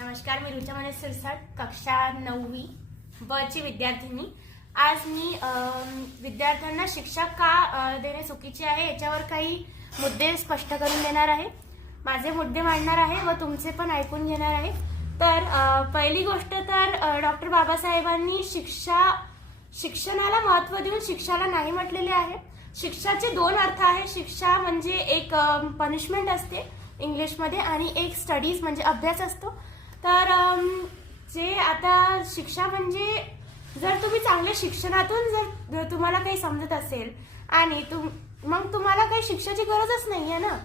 नमस्कार मी रुचा मने सिरसाट कक्षा नववी ब ची विद्यार्थिनी. आज मी विद्यार्थ्यांना शिक्षा का देणे चुकीचे आहे याच्यावर काही मुद्दे स्पष्ट करून देणार आहे. माझे मुद्दे मांडणार आहे व तुमचे पण ऐकून घेणार आहे. तर पहिली गोष्ट तर डॉक्टर बाबासाहेबांनी शिक्षा शिक्षणाला महत्त्व देऊन शिक्षाला नाही म्हटलेले आहे. शिक्षाचे दोन अर्थ आहे. शिक्षा म्हणजे एक पनिशमेंट असते इंग्लिशमध्ये आणि एक स्टडीज म्हणजे अभ्यास असतो. तर जे आता शिक्षा म्हणजे जर तुम्ही चांगल्या शिक्षणातून जर तुम्हाला काही समजत असेल आणि तुम मग तुम्हाला काही शिक्षाची गरजच नाही आहे ना?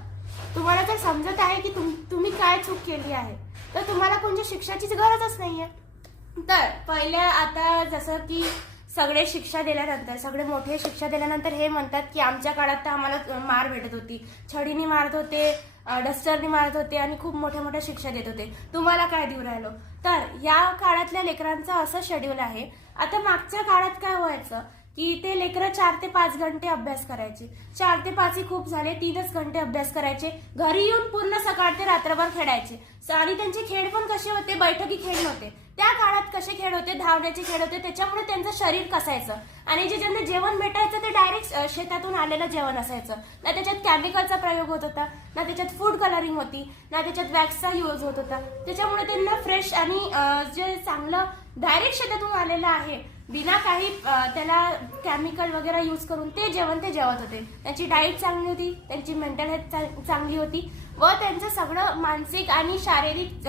तुम्हाला जर समजत आहे की तुम तुम्ही काय चूक केली आहे. तर तुम्हाला कोणत्या शिक्षाचीच गरजच नाही आहे तर पहिल्या आता जसं की सगळे शिक्षा दिल्यानंतर सगळे मोठे शिक्षा दिल्यानंतर हे म्हणतात की आमच्या काळात तर आम्हाला मार भेटत होती. छडीने मारत होते डस्टरनी मारत होते आणि खूप मोठ्या मोठ्या शिक्षा देत होते. तुम्हाला काय देऊ राहिलो? तर या काळातल्या लेकरांचं असं शेड्यूल आहे. आता मागच्या काळात काय व्हायचं? की ते लेकरं चार ते पाच घंटे अभ्यास करायचे. चार ते पाच ही खूप झाले तीनच घंटे अभ्यास करायचे. घरी येऊन पूर्ण सकाळ ते रात्रभर खेळायचे. स- आणि त्यांचे खेळ पण कसे होते? बैठकी खेळ नव्हते त्या काळात कसे खेळ होते? धावण्याचे खेळ होते. त्याच्यामुळे त्यांचं शरीर कसायचं? आणि जे ज्यांना जेवण भेटायचं ते डायरेक्ट शेतातून आलेलं जेवण असायचं. ना त्याच्यात केमिकलचा प्रयोग होत होता ना त्याच्यात फूड कलरिंग होती ना त्याच्यात वॅक्सचा यूज होत होता. त्याच्यामुळे त्यांना फ्रेश आणि जे चांगलं डायरेक्ट शेतातून आलेलं आहे बिना काही त्याला केमिकल वगैरे यूज करून ते जेवण ते जेवत होते. त्यांची डाईट चांगली होती त्यांची मेंटल हेल्थ चांगली होती व त्यांचं सगळं मानसिक आणि शारीरिक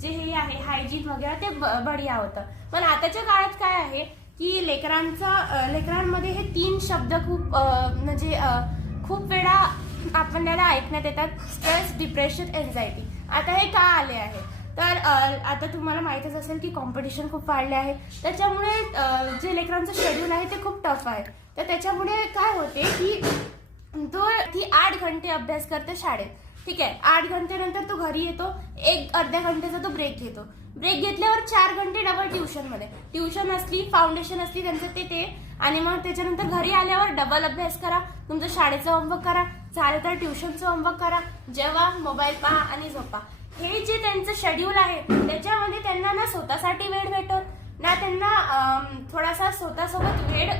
जे हे आहे हायजीन वगैरे ते ब- बढिया होतं. पण आताच्या काळात काय आहे की लेकरांचा लेकरांमध्ये हे तीन शब्द खूप म्हणजे खूप वेळा आपल्याला ऐकण्यात येतात स्ट्रेस डिप्रेशन एन्झायटी आता हे का आले आहे? तर आता तुम्हाला माहीतच असेल की कॉम्पिटिशन खूप वाढले आहे. त्याच्यामुळे जे लेकरांचं शेड्यूल आहे ते खूप टफ आहे. तर त्याच्यामुळे काय होते की तो ती आठ घंटे अभ्यास करते शाळेत. ठीक आहे? आठ घंटेनंतर तो घरी येतो. एक अर्ध्या घंटेचा तो ब्रेक घेतो. ब्रेक घेतल्यावर चार घंटे डबल ट्युशनमध्ये ट्युशन असली फाउंडेशन असली त्यांचं ते ते. आणि मग त्याच्यानंतर घरी आल्यावर डबल अभ्यास करा. तुमचं शाळेचं होमवर्क करा. झालं तर ट्युशनचं होमवर्क करा. जेव्हा मोबाईल पहा आणि झोपा. हे जे त्यांचं शेड्यूल आहे त्याच्यामध्ये त्यांना ना स्वतःसाठी वेळ भेटत ना त्यांना थोडासा स्वतःसोबत वेळ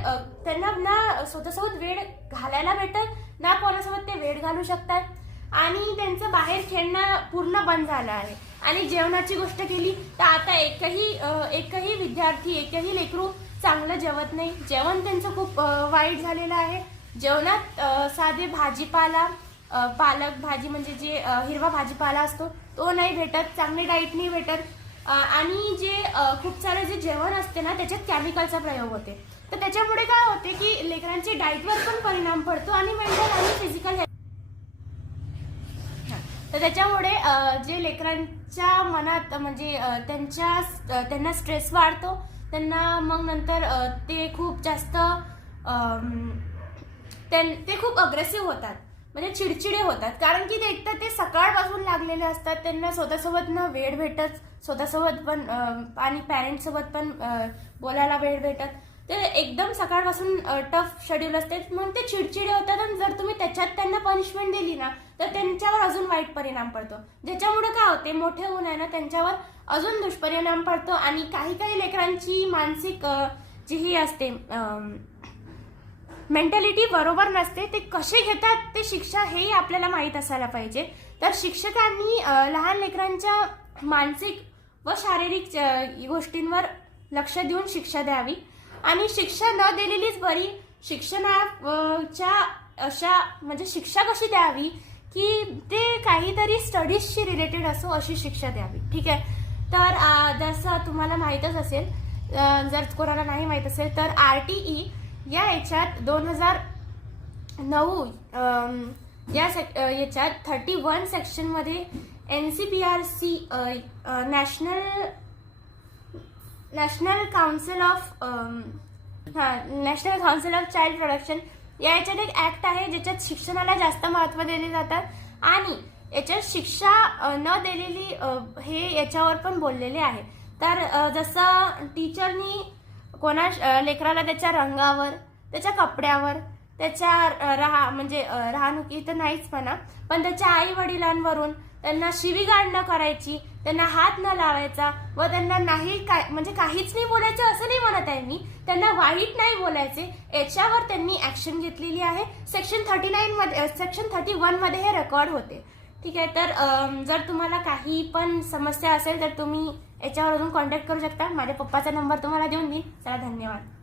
त्यांना ना स्वतःसोबत वेळ घालायला भेटत ना कोणासोबत ते वेळ घालू शकतात. आणि त्यांचं बाहेर खेळणं पूर्ण बंद झालं आहे. आणि जेवणाची गोष्ट केली तर आता एकही एकही विद्यार्थी एकही लेकरू चांगलं जेवत नाही. जेवण त्यांचं खूप वाईट झालेलं आहे. जेवणात साधे भाजीपाला पालक भाजी म्हणजे जे हिरवा भाजीपाला असतो तो नाही भेटत चांगली डाईट नाही भेटत. आणि जे खूप सारं जे जेवण असते ना त्याच्यात केमिकलचा प्रयोग होते. तर त्याच्यामुळे काय होते की लेकरांची डाईटवर पण परिणाम पडतो आणि मेंटल आणि फिजिकल तर त्याच्यामुळे जे लेकरांच्या मनात म्हणजे त्यांच्या त्यांना स्ट्रेस वाढतो त्यांना मग नंतर ते खूप जास्त त्यां- ते खूप अग्रेसिव्ह होतात. म्हणजे चिडचिडे होतात. कारण की ते एकतर ते सकाळपासून लागलेले असतात त्यांना स्वतःसोबत ना वेळ भेटत स्वतःसोबत पण आणि पॅरेंट्ससोबत पण बोलायला वेळ भेटत. ते एकदम सकाळपासून टफ शेड्यूल असते. मग ते चिडचिडे होतात आणि जर तुम्ही त्याच्यात त्यांना पनिशमेंट दिली ना तर त्यांच्यावर अजून वाईट परिणाम पडतो. ज्याच्यामुळे काय होते मोठे होऊन आहे ना त्यांच्यावर अजून दुष्परिणाम पडतो. आणि काही काही लेकरांची मानसिक जी ही असते मेंटॅलिटी बरोबर नसते ते कसे घेतात ते शिक्षा हेही आपल्याला माहीत असायला पाहिजे. तर शिक्षकांनी लहान लेकरांच्या मानसिक व शारीरिक गोष्टींवर लक्ष देऊन शिक्षा द्यावी. आणि शिक्षा न दिलेलीच बरी शिक्षणाच्या अशा म्हणजे शिक्षा कशी द्यावी की ते काहीतरी स्टडीजशी रिलेटेड असो अशी शिक्षा द्यावी. ठीक आहे? तर जसं तुम्हाला माहीतच असेल जर कोणाला नाही माहीत असेल तर आर टी ई या याच्यात दोन हजार नऊ या सेक याच्यात थर्टी वन सेक्शनमध्ये N C P R C national national council of हां national council of child production या याच्यात एक ऍक्ट आहे ज्याच्यात शिक्षणाला जास्त महत्त्व दिले जातात आणि याच्यात शिक्षा न दिलेली हे याच्यावर पण बोललेले आहे. तर जसं टीचरनी कोणा लेकराला त्याच्या रंगावर त्याच्या कपड्यावर त्याच्या राहा म्हणजे राहणुकी तर नाहीच म्हणा. पण त्याच्या आई वडिलांवरून त्यांना शिवीगाळ न करायची त्यांना हात न लावायचा व त्यांना नाही काय म्हणजे काहीच नाही बोलायचं असं नाही म्हणत आहे मी. त्यांना वाईट नाही बोलायचे. याच्यावर त्यांनी ऍक्शन घेतलेली आहे. सेक्शन थर्टी नाईन मध्ये सेक्शन थर्टी वनमध्ये हे रेकॉर्ड होते. ठीक आहे तर जर तुम्हाला काही पण समस्या असेल तर तुम्ही याच्यावर अजून कॉन्टॅक्ट करू शकता. माझ्या पप्पाचा नंबर तुम्हाला देऊन देईन. चला धन्यवाद.